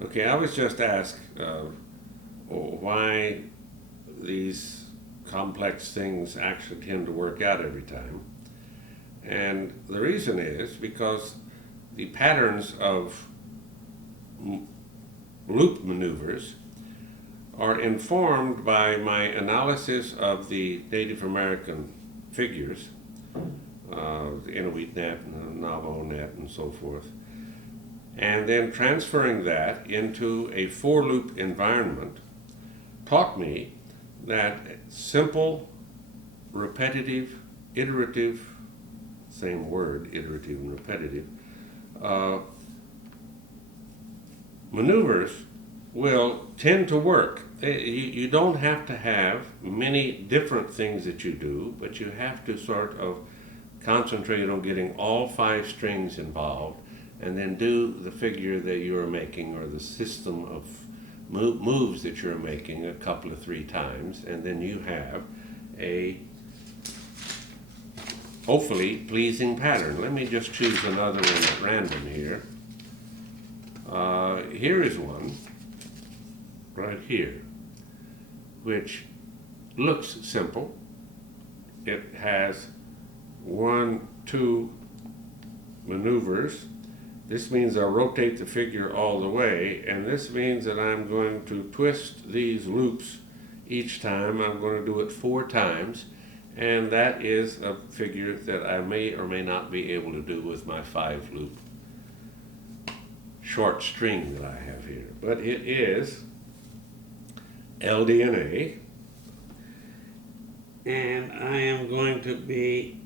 Okay, I was just asked why these complex things actually tend to work out every time. And the reason is because the patterns of loop maneuvers are informed by my analysis of the Native American figures, the Inuit net and the Navajo net and so forth, and then transferring that into a for loop environment taught me that simple, repetitive, iterative, same word, iterative and repetitive, uh, maneuvers will tend to work. You don't have to have many different things that you do, but you have to sort of concentrate on getting all five strings involved and then do the figure that you're making or the system of moves that you're making a couple of three times, and then you have a hopefully pleasing pattern. Let me just choose another one at random here. Here is one right here, which looks simple. It has 1, 2 maneuvers. This means I'll rotate the figure all the way, and this means that I'm going to twist these loops each time. I'm going to do it 4 times, and that is a figure that I may or may not be able to do with my 5 loop short string that I have here. But it is LDNA, and I am going to be,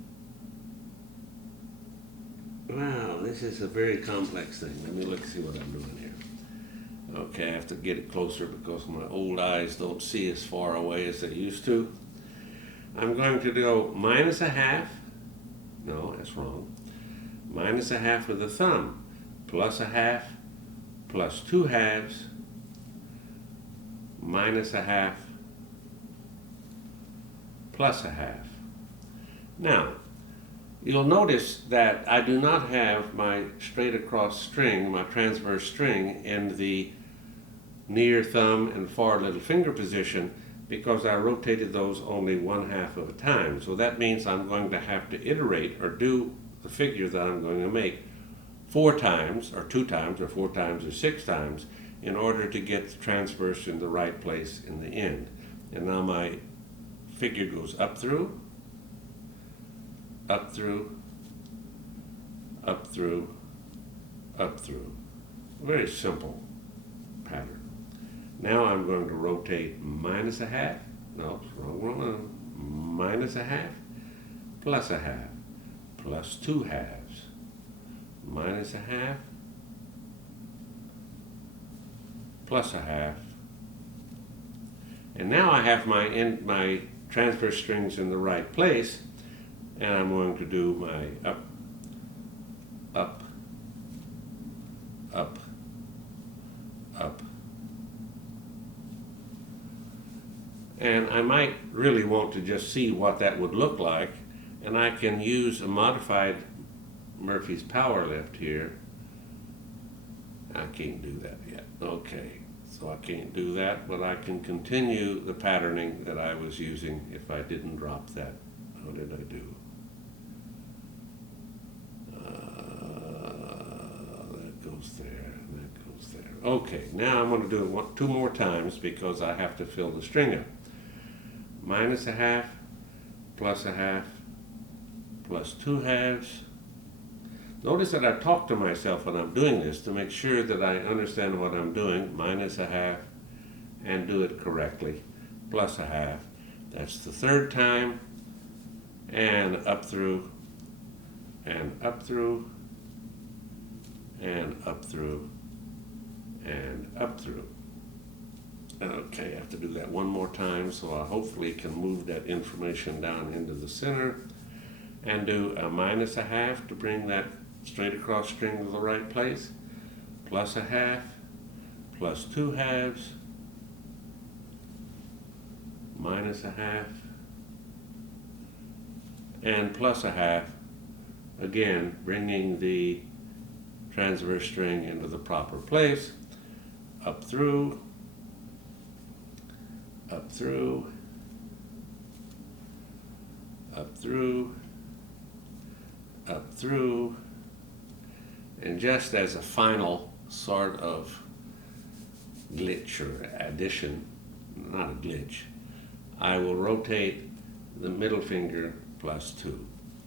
wow, this is a very complex thing. Let me look see what I'm doing here. Okay, I have to get it closer because my old eyes don't see as far away as they used to. I'm going to go minus a half, no, that's wrong, minus a half with the thumb, plus a half, plus 2 halves, minus a half, plus a half. Now, you'll notice that I do not have my straight across string, my transverse string, in the near thumb and far little finger position because I rotated those only 1/2 of a time. So that means I'm going to have to iterate or do the figure that I'm going to make 4 times, or 2 times, or 4 times, or 6 times in order to get the transverse in the right place in the end. And now my figure goes up through, up through, up through, up through. Very simple pattern. Now I'm going to rotate minus a half, no, wrong one, minus a half, plus a half, plus 2 halves, minus a half, plus a half. And now I have my transverse strings in the right place, and I'm going to do my up, up, up, up. And I might really want to just see what that would look like, and I can use a modified Murphy's Power Lift here. I can't do that yet. Okay, so I can't do that, but I can continue the patterning that I was using if I didn't drop that. How did I do? That goes there, and that goes there. Okay, now I'm going to do it 2 more times because I have to fill the string up. Minus a half, plus a half, plus 2 halves. Notice that I talk to myself when I'm doing this to make sure that I understand what I'm doing. Minus a half, and do it correctly. Plus a half. That's the 3rd time. And up through, and up through, and up through, and up through. Okay, I have to do that 1 more time, so I hopefully can move that information down into the center and do a minus a half to bring that straight across string to the right place, plus a half, plus 2 halves, minus a half, and plus a half, again bringing the transverse string into the proper place. up through, up through, up through, up through, and just as a final sort of glitch or addition, not a glitch, I will rotate the middle finger +2.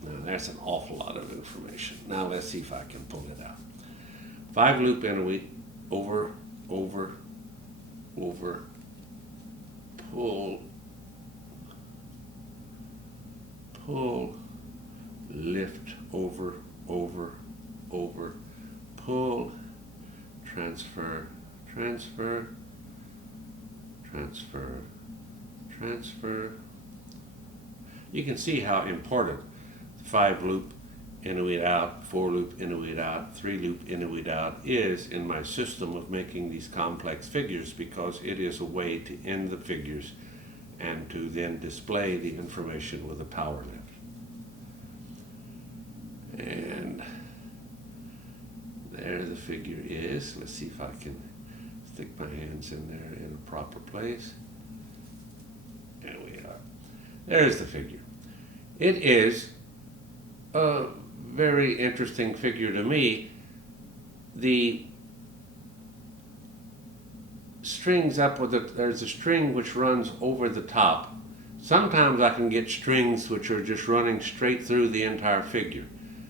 Now that's an awful lot of information. Now let's see if I can pull it out. 5 loop Innuit, over, over, over, pull, pull, lift, over, over, over, pull, transfer, transfer, transfer, transfer. You can see how important 5 loop Innuit out, 4 loop Innuit out, 3 loop Innuit out is in my system of making these complex figures, because it is a way to end the figures and to then display the information with a power lift. And there the figure is. Let's see if I can stick my hands in there in a proper place. There we are. There's the figure. It is a very interesting figure to me. The strings up with it, there's a string which runs over the top. Sometimes I can get strings which are just running straight through the entire figure.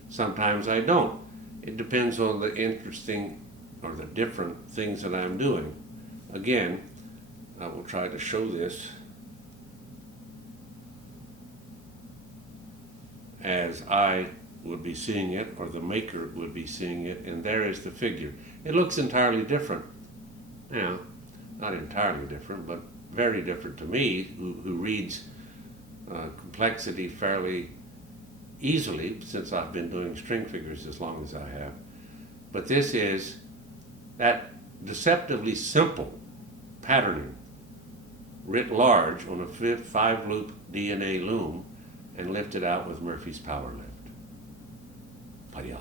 Sometimes I don't. It depends on the interesting or the different things that I'm doing. Again, I will try to show this as I would be seeing it, or the maker would be seeing it, and there is the figure. It looks entirely different. Now, not entirely different, but very different to me, who reads complexity fairly easily, since I've been doing string figures as long as I have. But this is that deceptively simple patterning writ large on a 5 loop DNA loom and lifted out with Murphy's power lift. Paya.